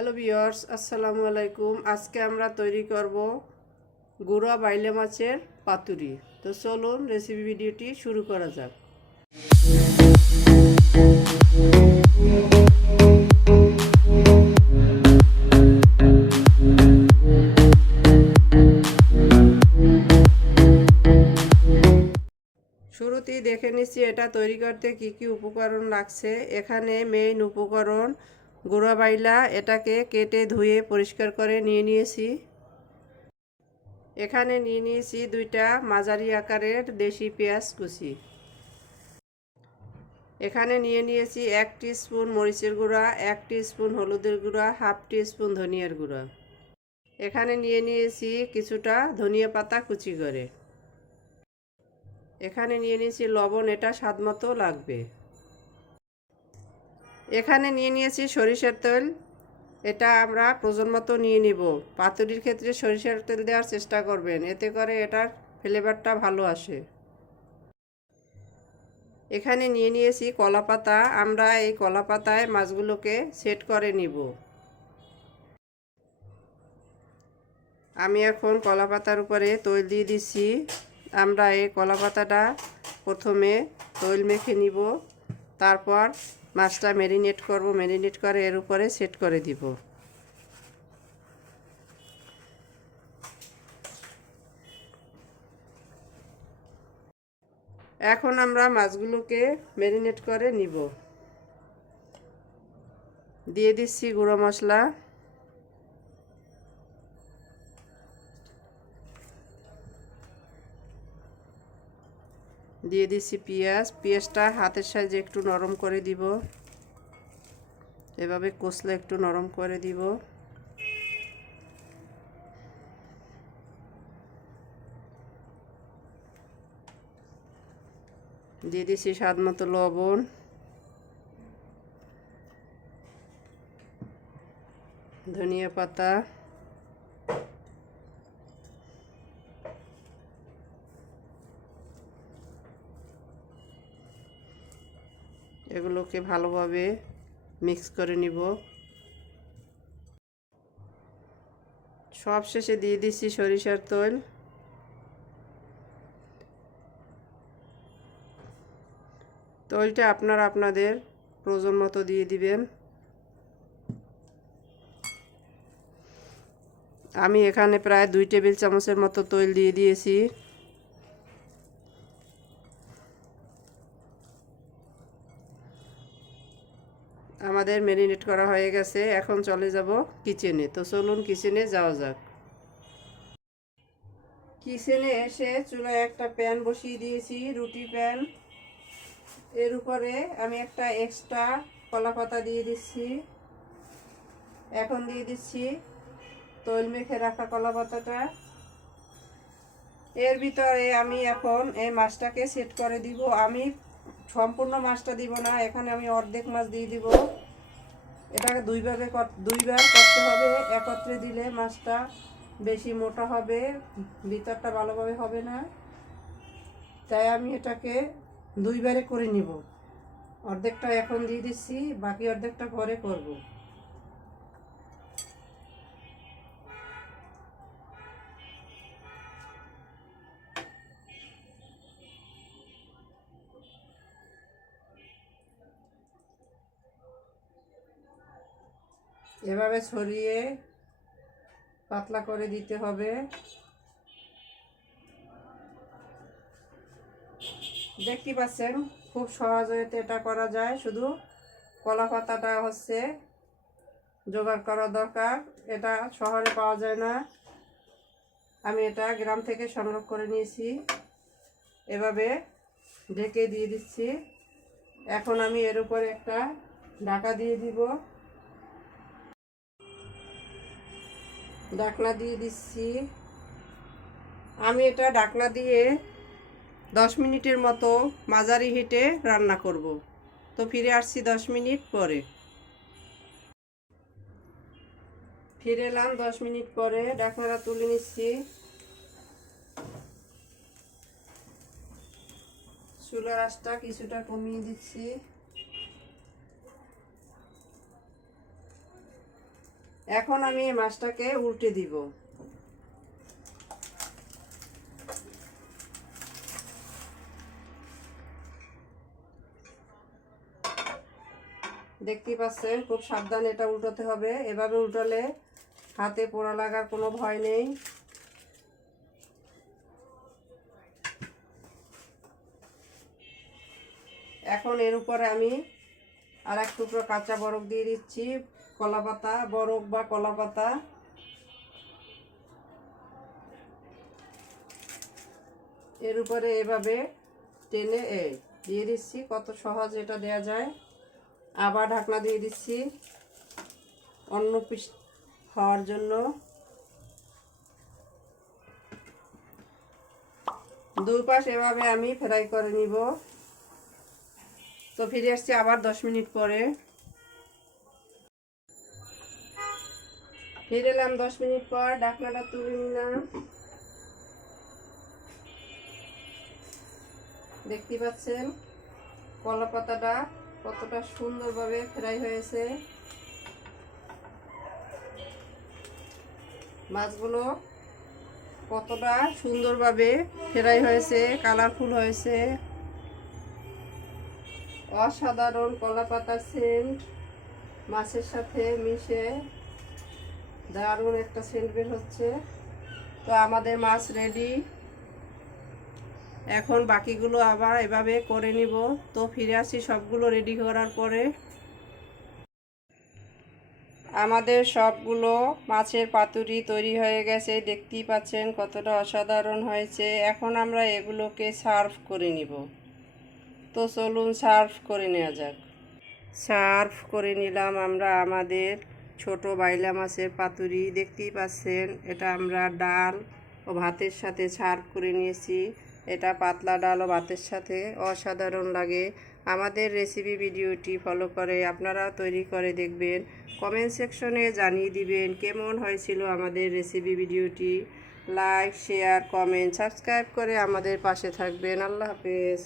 Hello viewers, আসসালামু আলাইকুম। আজকে আমরা তৈরি করব গুঁড়া বাইলে মাছের পাতুরি। তো চলুন রেসিপি ভিডিওটি শুরু করা যাক। শুরুতেই দেখে নিচ্ছি এটা তৈরি করতে কি কি উপকরণ লাগছে। এখানে মেইন উপকরণ গুঁড়া বাইলা এটাকে কেটে ধুয়ে পরিষ্কার করে নিয়ে নিয়েছি। এখানে নিয়ে নিয়েছি দুইটা মাঝারি আকারের দেশি পেঁয়াজ কুচি। এখানে নিয়ে নিয়েছি এক স্পুন মরিচের গুঁড়া, এক স্পুন হলুদের গুঁড়া, হাফ স্পুন ধনিয়ার গুঁড়া। এখানে নিয়ে নিয়েছি কিছুটা ধনিয়া পাতা কুচি করে। এখানে নিয়ে নিয়েছি লবণ, এটা স্বাদ মতো লাগবে। এখানে নিয়ে নিয়েছি সরিষার তেল। এটা আমরা প্রয়োজন মতো নিয়ে নিব। পাতুরির ক্ষেত্রে সরিষার তেল দেওয়ার চেষ্টা করবেন। এতে করে এটার ফ্লেভারটা ভালো আসে। এখানে নিয়ে নিয়েছি কলা পাতা আমরা এই কলা পাতায় মাছগুলোকে সেট করে নিব। আমি এখন কলা পাতার উপরে তৈল দিয়ে দিচ্ছি। আমরা এই কলা পাতাটা প্রথমে তৈল মেখে নিব। তারপর মাছটা ম্যারিনেট করব ম্যারিনেট করে এর উপরে সেট করে দিব। এখন আমরা মাছগুলোকে ম্যারিনেট করে নিব। দিয়ে দিচ্ছি গুঁড়ো মশলা। দিয়ে দিচ্ছি পেঁয়াজ। পেঁয়াজটা হাতের সাইজে একটু নরম করে দিব। এভাবে কষলে একটু নরম করে দিব। দিয়ে দিচ্ছি স্বাদ মতো লবণ। ধনিয়া পাতা। এগুলোকে ভালোভাবে মিক্স করে নিব। সব শেষে দিয়ে দিচ্ছি সরিষার তেল। তৈলটা আপনারা আপনাদের প্রয়োজন মতো দিয়ে দিবেন। আমি এখানে প্রায় দুই টেবিল চামচের মতো তৈল দিয়ে দিয়েছি। আমাদের ম্যারিনেট করা হয়ে গেছে। এখন চলে যাব কিচেনে তো চলুন কিচেনে যাওয়া যাক। কিচেনে এসে চুলায় একটা প্যান বসিয়ে দিয়েছি, রুটি প্যান এর উপরে আমি একটা এক্সট্রা কলা পাতা দিয়ে দিচ্ছি। এখন দিয়ে দিচ্ছি তৈল মেখে রাখা কলা পাতাটা। এর ভিতরে আমি এখন এই মাছটাকে সেট করে দিব। আমি সম্পূর্ণ মাছটা দিব না, এখানে আমি অর্ধেক মাছ দিয়ে দিব। এটাকে দুইভাবে দুইবার করতে হবে। একত্রে দিলে মাছটা বেশি মোটা হবে, ভিতরটা ভালোভাবে হবে না। তাই আমি এটাকে দুইবারে করে নিব। অর্ধেকটা এখন দিয়ে দিচ্ছি, বাকি অর্ধেকটা পরে করব। এভাবে ছড়িয়ে পাতলা করে দিতে হবে। দেখতে পাচ্ছেন, খুব সহজ এটা করা যায়। শুধু কলা পাতাটা হচ্ছে জোগাড় করা দরকার। এটা শহরে পাওয়া যায় না। আমি এটা গ্রাম থেকে সংগ্রহ করে নিয়েছি। এভাবে ঢেকে দিয়ে দিচ্ছি। এখন আমি এর উপরে একটা ঢাকা দিয়ে দিব। ঢাকনা দিয়ে দিচ্ছি। আমি এটা ডাকনা দিয়ে দশ মিনিটের মতো মাঝারি হিটে রান্না করব। তো ফিরে আসছি দশ মিনিট পরে। ফিরে এলাম দশ মিনিট পরে, ডাকনাটা তুলে নিচ্ছি। চুলার আঁচটা কিছুটা কমিয়ে দিচ্ছি। এখন আমি এই মাছটাকে উল্টে দিব। দেখতেই পাচ্ছেন, খুব সাবধানে এটা উল্টোতে হবে। এভাবে উল্টালে হাতে পোড়া লাগার কোনো ভয় নেই। এখন এর উপরে আমি আর এক টুকরো কাঁচা বরফ দিয়ে দিচ্ছি। কলা পাতা, বরফ বা কলা পাতা। এর উপরে এভাবে টেনে, এ, দিয়ে দিচ্ছি, কত সহজ এটা দেয়া যায়। আবার ঢাকনা দিয়ে দিচ্ছি অন্য পিস হওয়ার জন্য। দুই পাশ এভাবে আমি ফ্রাই করে নিব। তো ফিরে আসছি আবার দশ মিনিট পরে। ফিরে এলাম দশ মিনিট পর ঢাকনাটা তুলে নিলাম। দেখতে পাচ্ছেন কলা পাতাটা কতটা সুন্দরভাবে ফ্রাই হয়েছে। মাছগুলো কতটা সুন্দরভাবে ফ্রাই হয়েছে, কালারফুল হয়েছে। অসাধারণ কলা পাতার সেন্ট মাছের সাথে মিশে। দারুণ একটা সেন্ট বের হচ্ছে। তো আমাদের মাছ রেডি এখন বাকিগুলো আবার এভাবে করে নিব। তো ফিরে আসি সবগুলো রেডি করার পরে। আমাদের সবগুলো মাছের পাতুরি তৈরি হয়ে গেছে। দেখতেই পাচ্ছেন কতটা অসাধারণ হয়েছে। এখন আমরা এগুলোকে সার্ভ করে নিব। তো চলুন সার্ভ করে নেওয়া যাক। সার্ভ করে নিলাম আমরা আমাদের ছোট বাইলা মাছের পাতুরি দেখতেই পাচ্ছেন। এটা আমরা ডাল ও ভাতের সাথে সার্ভ করে নিয়েছি। এটা পাতলা ডাল ও ভাতের সাথে অসাধারণ লাগে। আমাদের রেসিপি ভিডিওটি ফলো করে আপনারা তৈরি করে দেখবেন। কমেন্ট সেকশনে জানিয়ে দিবেন কেমন হয়েছিল আমাদের রেসিপি ভিডিওটি। লাইক শেয়ার কমেন্ট সাবস্ক্রাইব করে আমাদের পাশে থাকবেন। আল্লাহ হাফেজ।